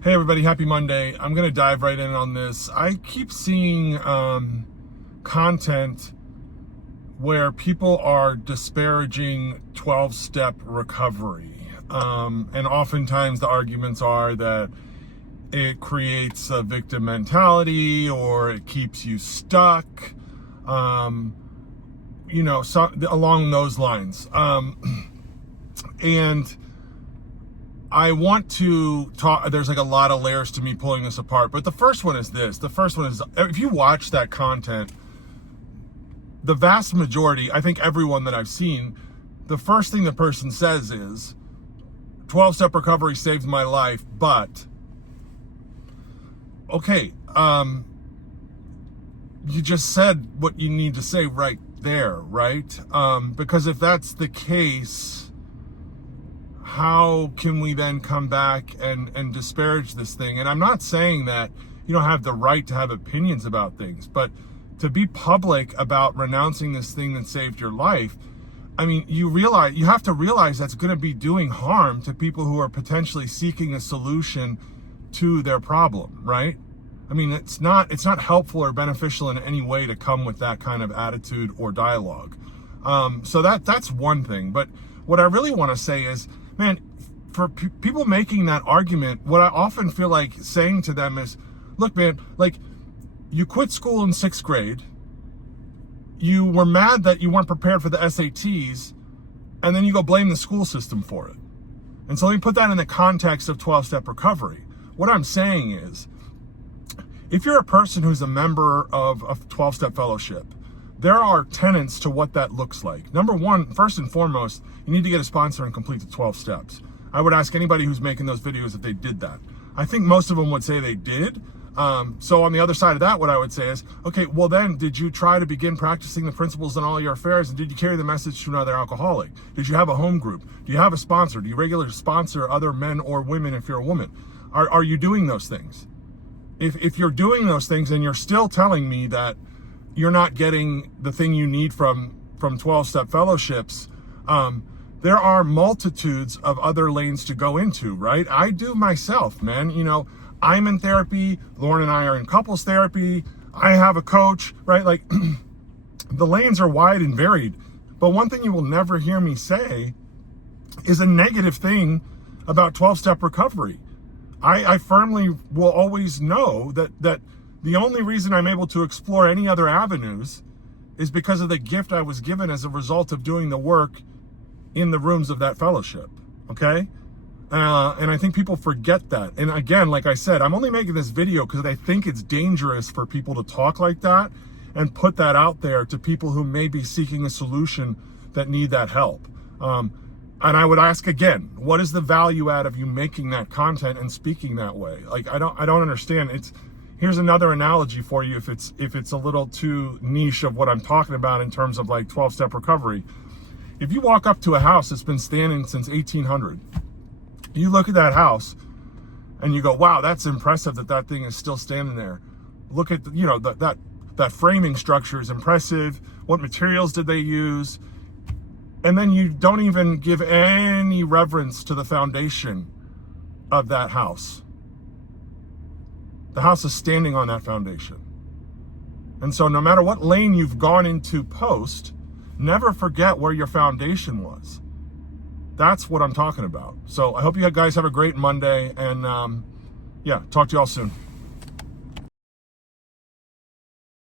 Hey everybody, happy Monday. I'm going to dive right in on this. I keep seeing content where people are disparaging 12-step recovery. And oftentimes the arguments are that it creates a victim mentality or it keeps you stuck, along those lines. And I want to talk, there's like a lot of layers to me pulling this apart, but the first one is this. The first one is, if you watch that content, the vast majority, I think everyone that I've seen, the first thing the person says is, 12-step recovery saved my life, but, okay, you just said what you need to say right there, right? Because if that's the case, how can we then come back and disparage this thing? And I'm not saying that you don't have the right to have opinions about things, but to be public about renouncing this thing that saved your life, I mean, you have to realize that's going to be doing harm to people who are potentially seeking a solution to their problem, right? I mean, it's not helpful or beneficial in any way to come with that kind of attitude or dialogue. So that's one thing. But what I really want to say is, man, for people making that argument, what I often feel like saying to them is, look, man, like, you quit school in 6th grade, you were mad that you weren't prepared for the SATs, and then you go blame the school system for it. And so let me put that in the context of 12-step recovery. What I'm saying is, if you're a person who's a member of a 12-step fellowship, there are tenets to what that looks like. Number one, first and foremost, you need to get a sponsor and complete the 12 steps. I would ask anybody who's making those videos if they did that. I think most of them would say they did. So on the other side of that, what I would say is, okay, well then, did you try to begin practicing the principles in all your affairs, and did you carry the message to another alcoholic? Did you have a home group? Do you have a sponsor? Do you regularly sponsor other men or women if you're a woman? Are you doing those things? If you're doing those things and you're still telling me that you're not getting the thing you need from 12-step fellowships, there are multitudes of other lanes to go into, right? I do myself, man. You know, I'm in therapy. Lauren and I are in couples therapy. I have a coach, right? Like, the lanes are wide and varied. But one thing you will never hear me say is a negative thing about 12-step recovery. I firmly will always know that the only reason I'm able to explore any other avenues is because of the gift I was given as a result of doing the work in the rooms of that fellowship, okay? And I think people forget that. And again, like I said, I'm only making this video because I think it's dangerous for people to talk like that and put that out there to people who may be seeking a solution that need that help. And I would ask again, what is the value add of you making that content and speaking that way? Like, I don't understand. Here's another analogy for you if it's a little too niche of what I'm talking about in terms of like 12-step recovery. If you walk up to a house that's been standing since 1800, you look at that house and you go, wow, that's impressive that thing is still standing there. Look at, that framing structure is impressive. What materials did they use? And then you don't even give any reverence to the foundation of that house. The house is standing on that foundation. And so no matter what lane you've gone into post, never forget where your foundation was. That's what I'm talking about. So I hope you guys have a great Monday, and talk to you all soon.